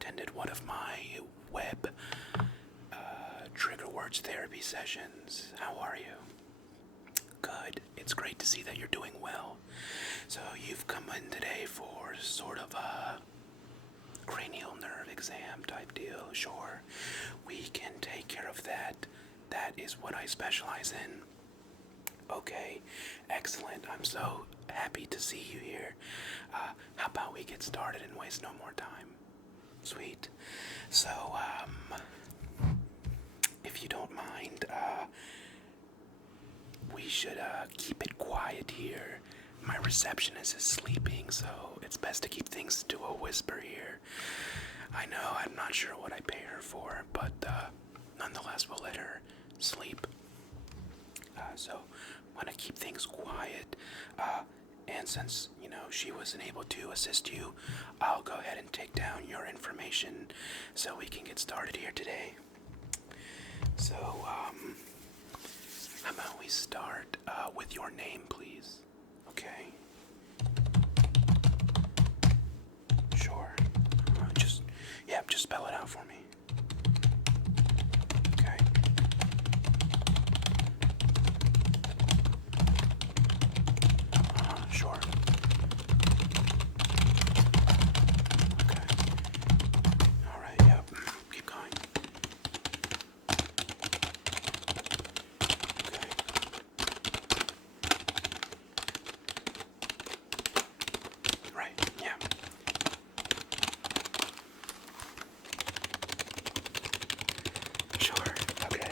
attended one of my web trigger words therapy sessions. How are you? Good. It's great to see that you're doing well. So you've come in today for sort of a cranial nerve exam type deal. Sure, we can take care of that. That is what I specialize in. Okay, excellent. I'm so happy to see you here. How about we get started and waste no more time? Sweet. So, if you don't mind, we should keep it quiet here. My receptionist is sleeping, so it's best to keep things to a whisper here. I know I'm not sure what I pay her for, but nonetheless, we'll let her sleep. So I'm gonna keep things quiet. And since, she wasn't able to assist you, I'll go ahead and take down your information so we can get started here today. So, how about we start with your name, please? Okay. Sure. Just spell it out for me. Okay. Sure. Okay. All right. Yep. Keep going. Okay. Right. Yeah. Sure. Okay.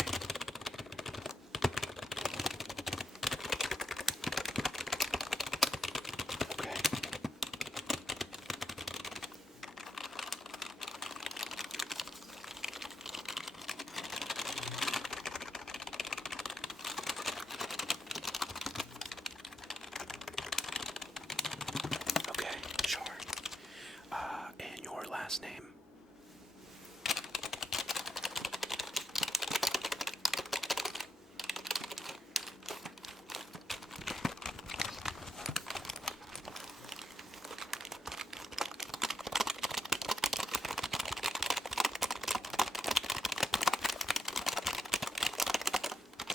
Okay. Okay. Sure. And your last name?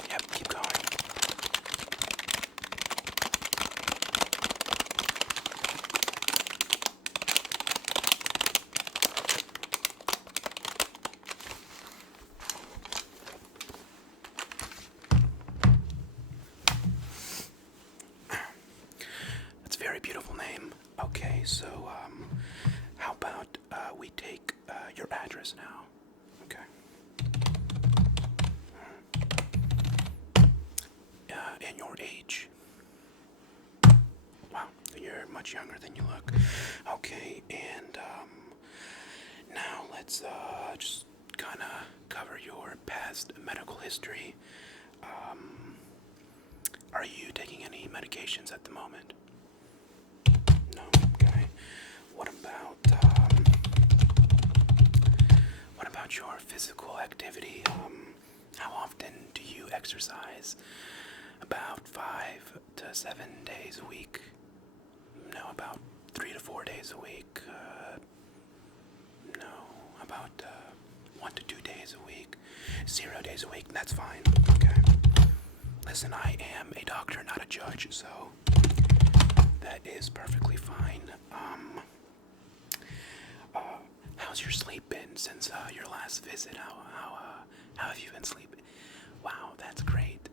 Yep, keep going. That's a very beautiful name. Okay, so, how about, we take, your address now? Okay. And your age? Wow, you're much younger than you look. Okay, and, now let's, just kinda cover your past medical history. Are you taking any medications at the moment? No? Okay. What about your physical activity? How often do you exercise? About 5 to 7 days a week? No, about 3 to 4 days a week? No, about 1 to 2 days a week? 0 days a week? That's fine. Okay. Listen, I am a doctor, not a judge, so that is perfectly fine. How's your sleep been since your last visit? How have you been sleeping? Wow, that's great.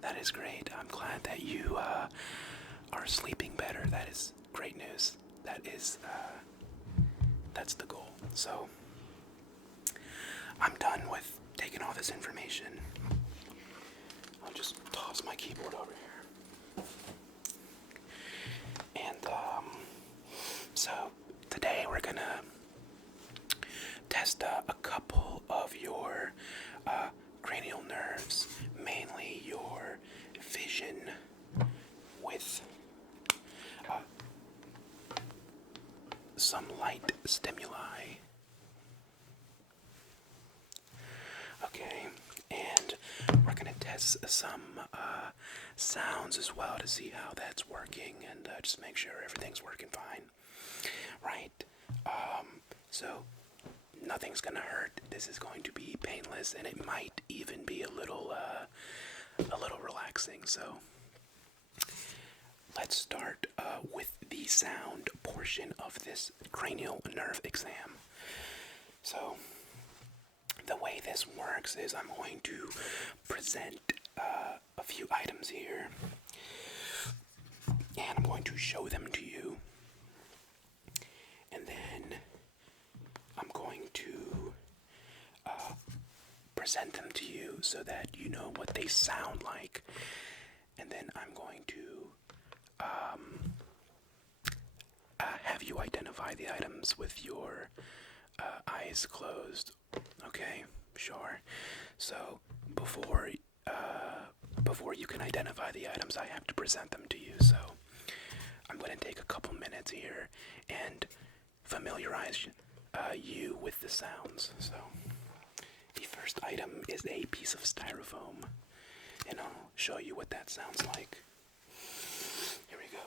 That is great. I'm glad that you are sleeping better. That is great news. That's the goal. So, I'm done with taking all this information. I'll just toss my keyboard over here. And, so today we're gonna test a couple of your cranial nerves, mainly your vision, with some light stimuli. Okay, and we're gonna test some sounds as well to see how that's working, and just make sure everything's working fine. Right. So Nothing's gonna hurt. This is going to be painless, and it might even be a little relaxing. So let's start with the sound portion of this cranial nerve exam. So the way this works is I'm going to present a few items here, and I'm going to show them to you, and then I'm going to present them to you so that you know what they sound like, and then I'm going to have you identify the items with your eyes closed. Okay, sure. So before you can identify the items, I have to present them to you. So I'm going to take a couple minutes here and familiarize you with the sounds. So the first item is a piece of styrofoam, and I'll show you what that sounds like. Here we go.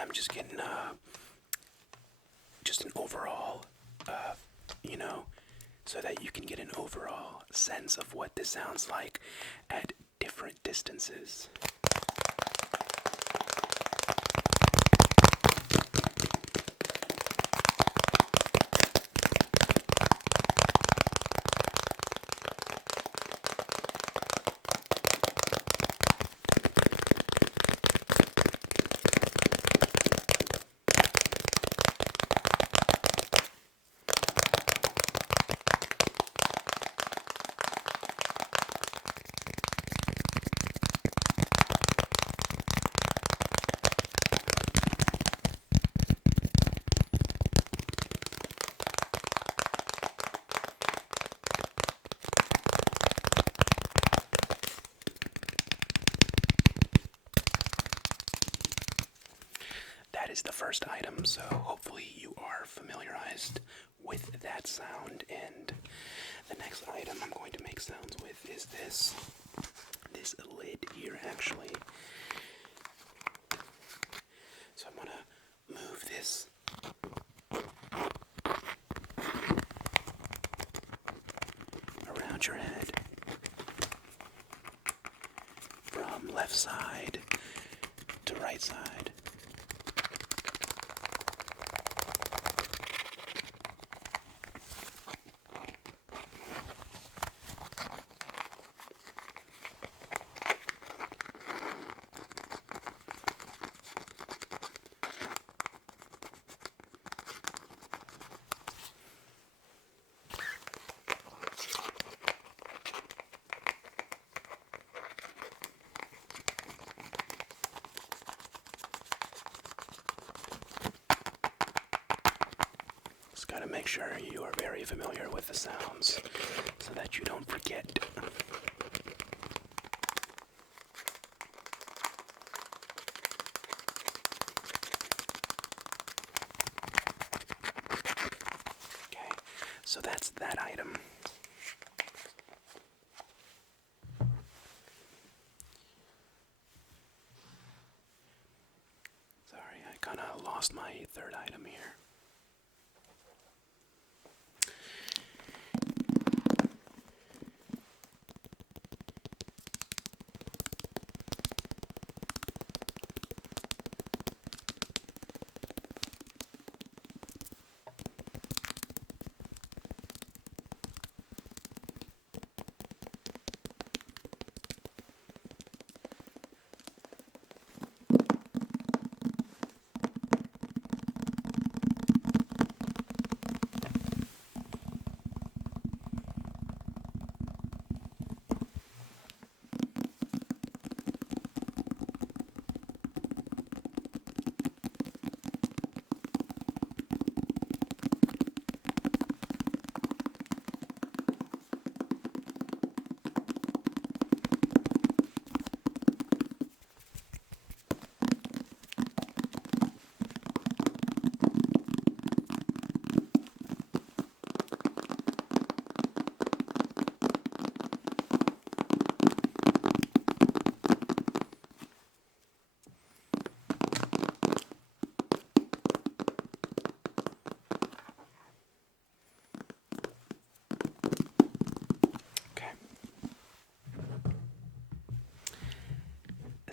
I'm just getting just an overall, so that you can get an overall sense of what this sounds like at different distances. That is the first item, so hopefully you are familiarized with that sound. And the next item I'm going to make sounds with is this lid here, actually. So I'm going to move this around your head from left side to right side. Got to make sure you are very familiar with the sounds so that you don't forget. Okay, so that's that item. Sorry, I kind of lost my third item here.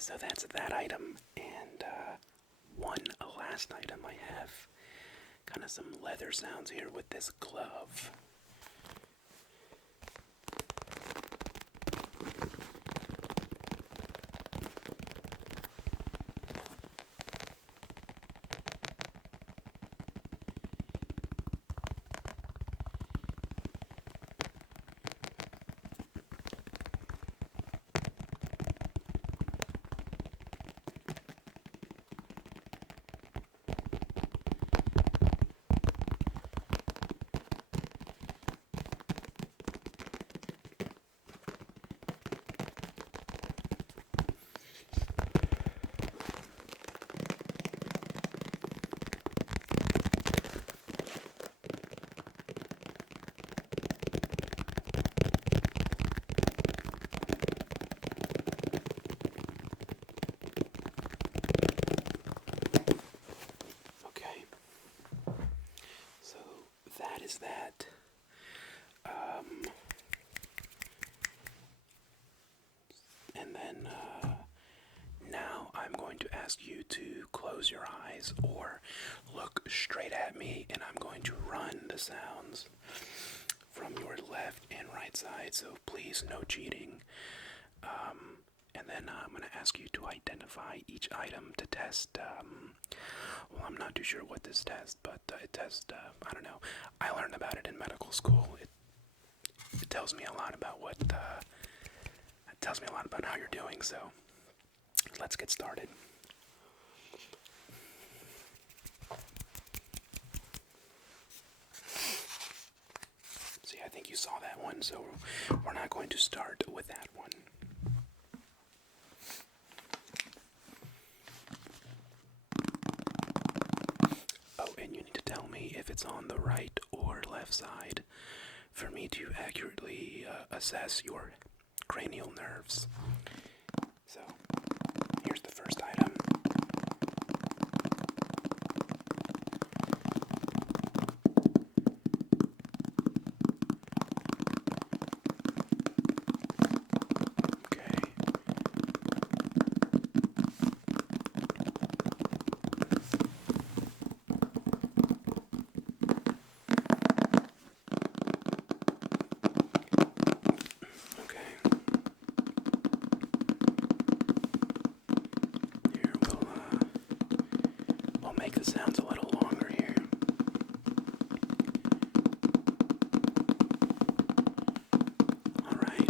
So that's that item, and one last item I have. Kind of some leather sounds here with this glove. Is that and then now I'm going to ask you to close your eyes or look straight at me, and I'm going to run the sounds from your left and right side, so please no cheating. And then I'm going to ask you to identify each item to test. Well, I'm not too sure what this tests, but it tests, I don't know. I learned about it in medical school. It tells me a lot about it tells me a lot about how you're doing, so let's get started. See, I think you saw that one, so we're not going to start with that one. Oh, and you need to tell me if it's on the right or left side for me to accurately assess your cranial nerves. So, here's the first item. Make the sounds a little longer here. All right.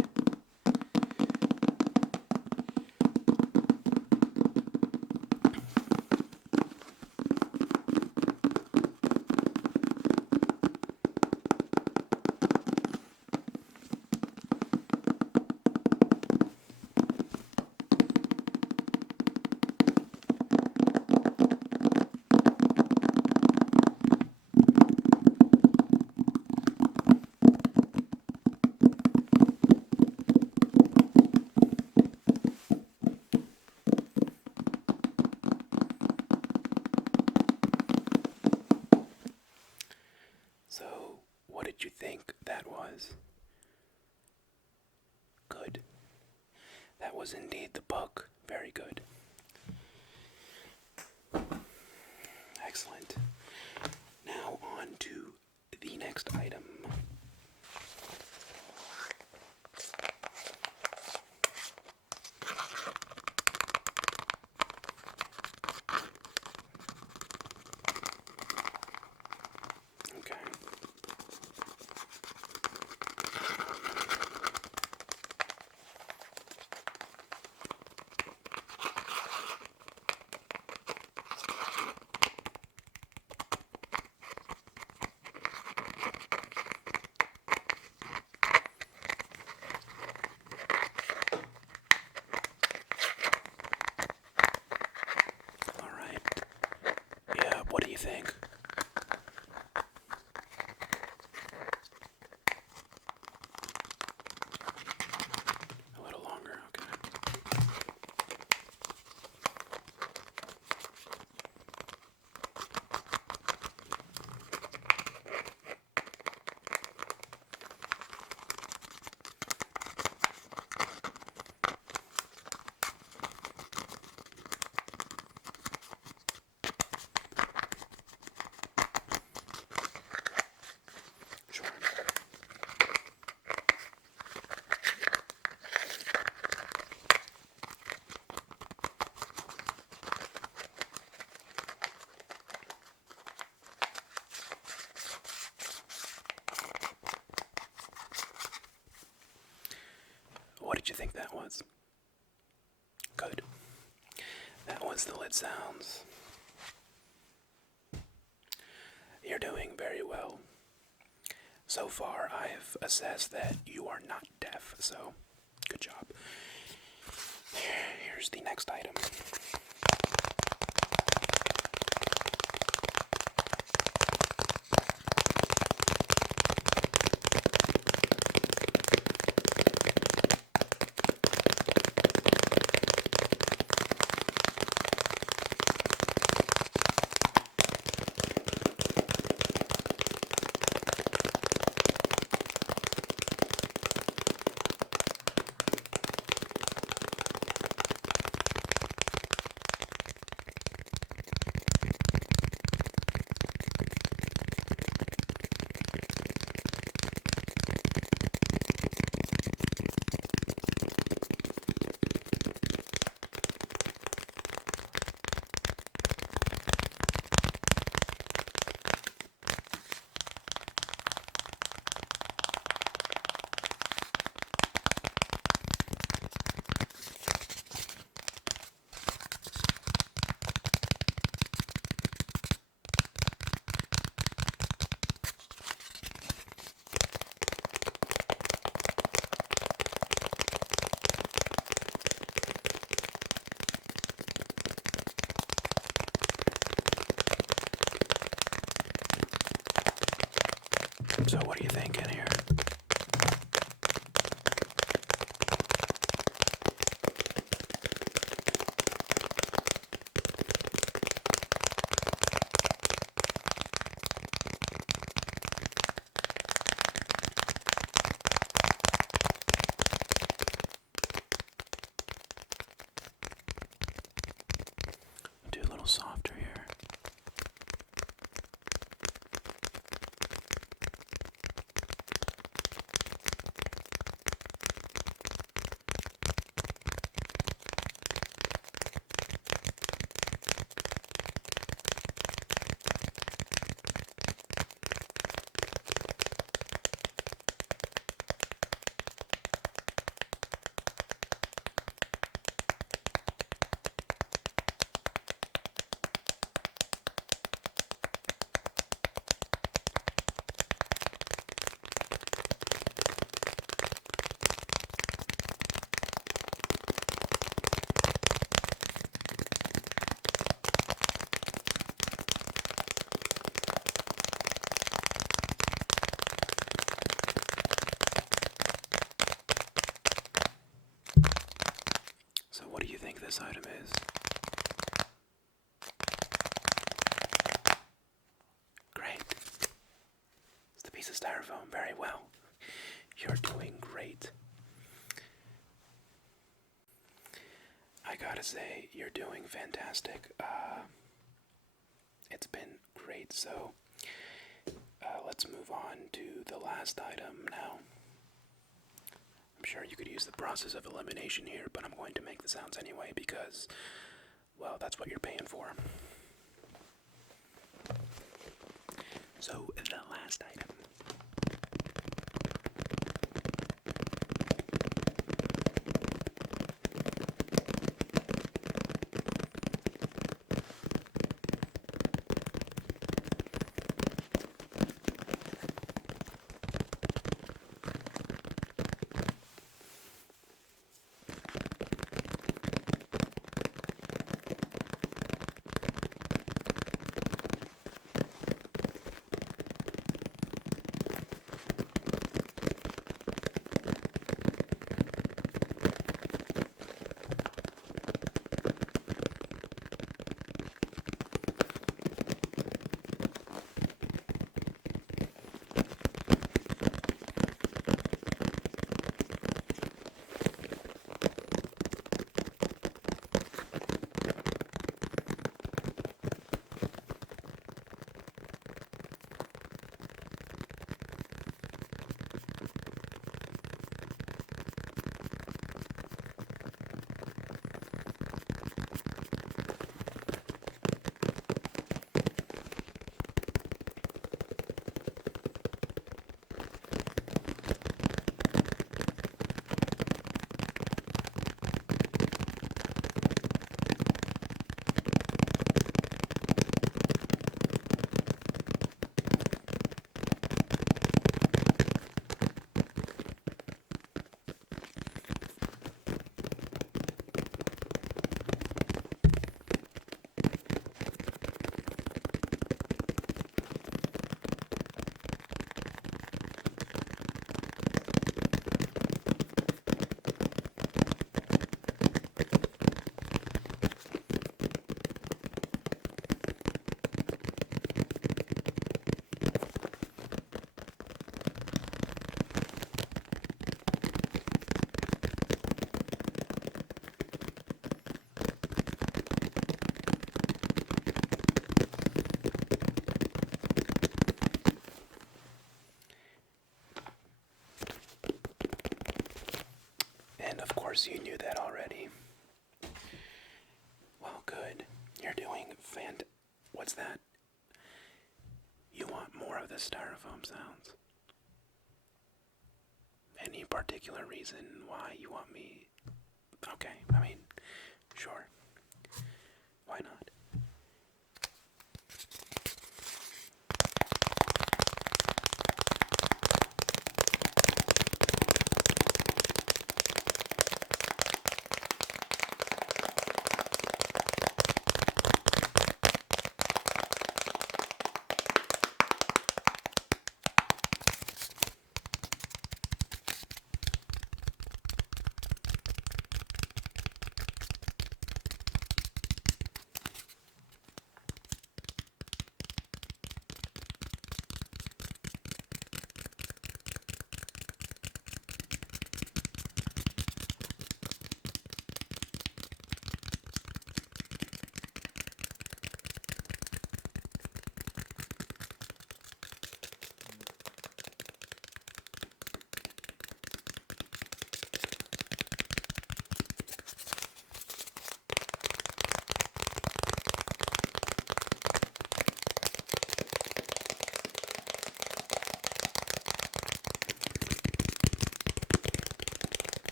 So, what did you think that was? Good. That was indeed the book. Very good. Excellent. Now on to the next item. What did you think that was? Good. That was the lid sounds. You're doing very well. So far, I've assessed that you are not deaf, so good job. Here's the next item. So what do you think in here? Do a little softer here. So what do you think this item is? Great. It's the piece of styrofoam. Very well. You're doing great. I gotta say, you're doing fantastic. It's been great, so let's move on to the last item now. I'm sure you could use the process of elimination here, but I'm going to make the sounds anyway because, well, that's what you're paying for. So, the last item. course, you knew that already. Well, good. You're doing What's that? You want more of the styrofoam sounds? Any particular reason why you want me? Okay, I mean, sure. Why not?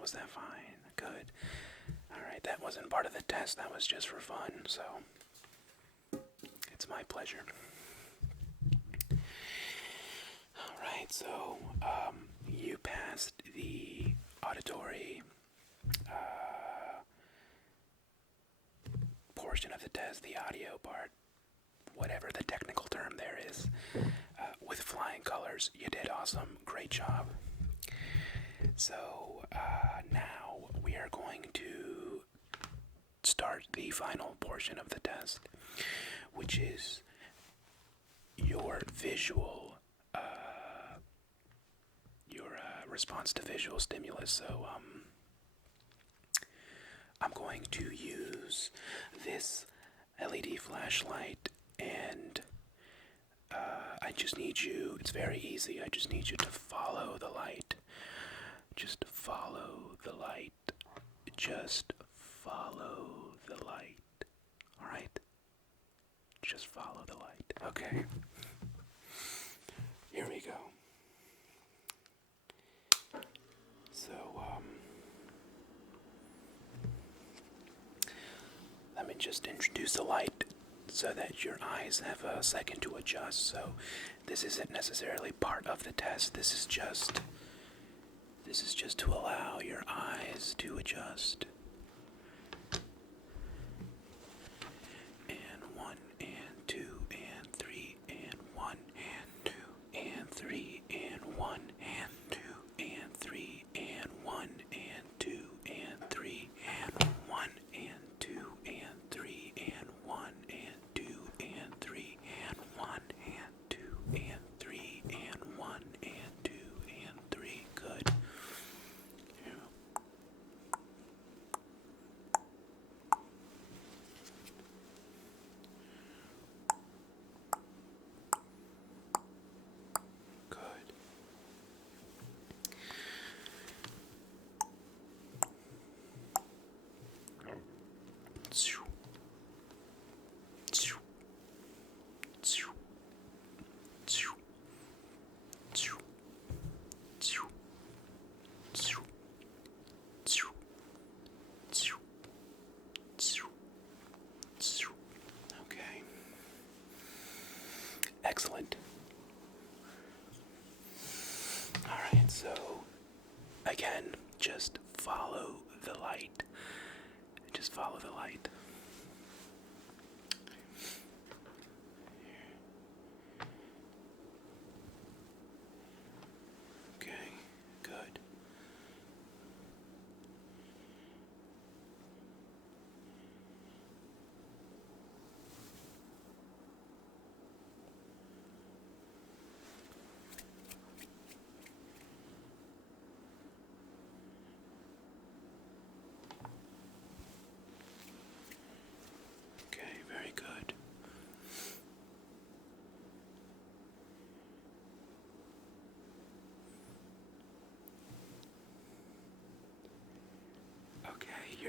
Was that fine? Good. Alright, that wasn't part of the test, that was just for fun, so it's my pleasure. Alright, so, you passed the auditory portion of the test, the audio part, whatever the technical term there is, with flying colors. You did awesome. Great job. So, now we are going to start the final portion of the test, which is your visual, response to visual stimulus. So, I'm going to use this LED flashlight, and I just need you, it's very easy, I just need you to follow the light. Just follow the light. Just follow the light. Alright? Just follow the light. Okay. Here we go. So, let me just introduce the light so that your eyes have a second to adjust. So, this isn't necessarily part of the test. This is just to allow your eyes to adjust. And 1 and 2 and 3 and 1 and 2 and 3 and 1 and 2 and 3 and 1 and 2 and 3 and 1 and 2 and 3 and 1 and 2 and 3 and 1 and 2 and 3 and 1 and 2 and 3. Good. Excellent. Alright, so again, just follow the light. Just follow the light.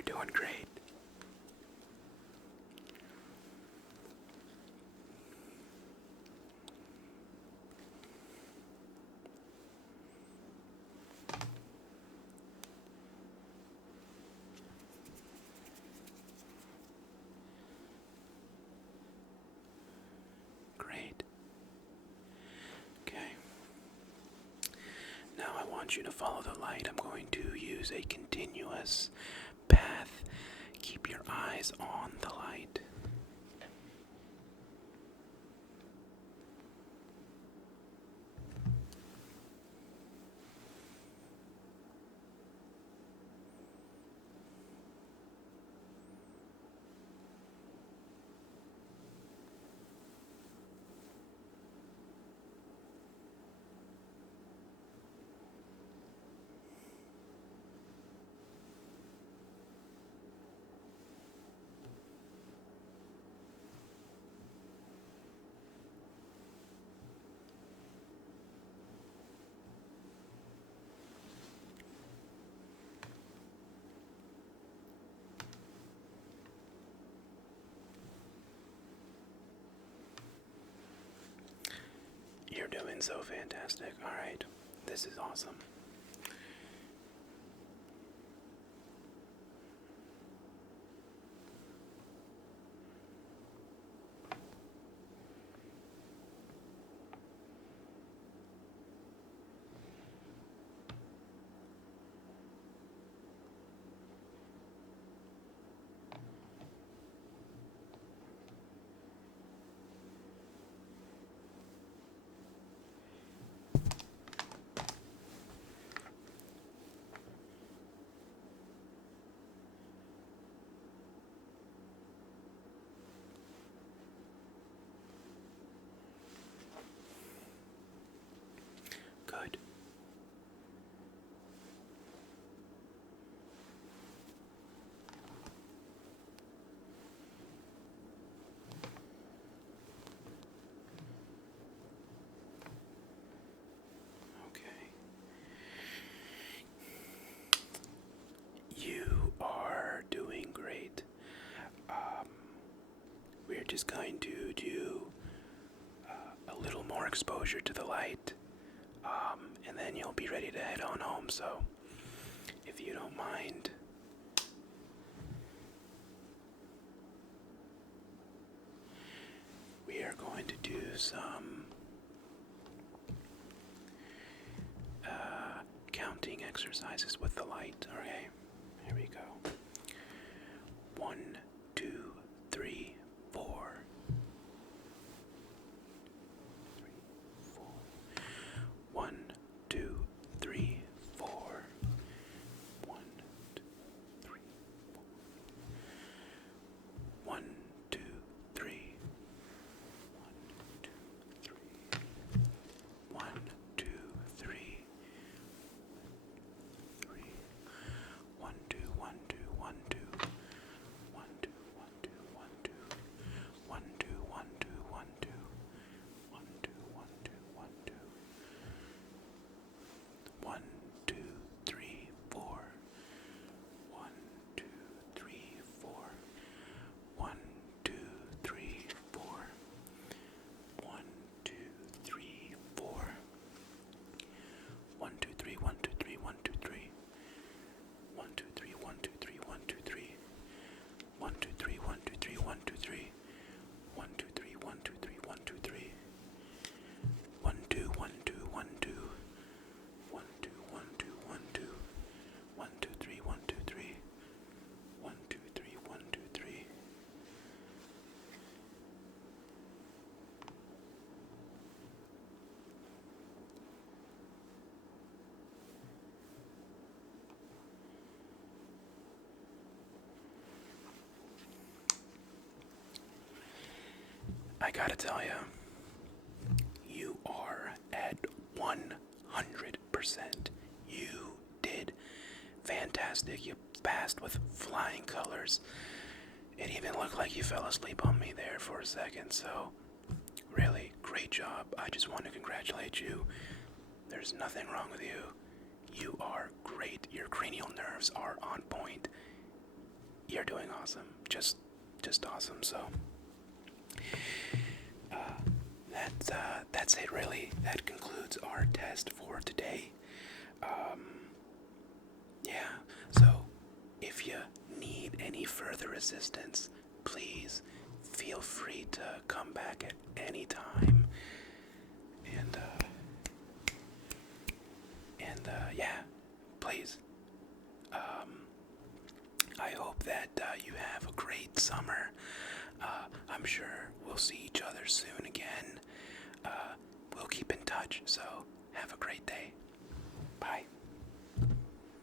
doing great. Great. Okay. Now I want you to follow the light. I'm going to use a continuous path. Keep your eyes on the light. You're doing so fantastic. All right. This is awesome. Good. Okay. You are doing great. We're just going to do a little more exposure to the light, and then you'll be ready to head on home. So, if you don't mind, we are going to do some counting exercises with the light. Okay, here we go. 1, 2, 3, 4. 1, 2, 3, 4. 1, 2, 3, 4. 1, 2, 3. 1, 2, 3. 1, 2, 3. 3. 1, 2, 1, 2, 1, 2. 1, 2, 1, 2, 1, 2. 1, 2, 1, 2, 1, 2. 1, 2, 1, 2, 1, 2. 1, 2, 3, 4. 1, 2, 3, 4. 1, 2, 3, 4. 1, 2, 3, 4. 1, 2, 3, 1, 2, 3, 1, 2, 3. 1, 2, 3, 1, 2, 3, 1, 2, 3. 1, 2, 3, 1, 2, 3, 1, 2, 3. 1, 2, 3, 1, 2, 3, 1, 2, 3. 1, 2, 1, 2, 1, 2. 1, 2, 1, 2, 1, 2. 1, 2, 3, 1, 2, 3. 1, 2, 3, 1, 2, 3. I gotta tell you, you are at 100%. You did fantastic. You passed with flying colors. It even looked like you fell asleep on me there for a second, so really great job. I just want to congratulate you. There's nothing wrong with you. You are great. Your cranial nerves are on point. You're doing awesome. Just awesome. So that's it really. That concludes our test for today. Yeah. So if you need any further assistance, please feel free to come back at any time. And yeah, please. I hope that you have a great summer. I'm sure we'll see each other soon again. We'll keep in touch, so have a great day. Bye.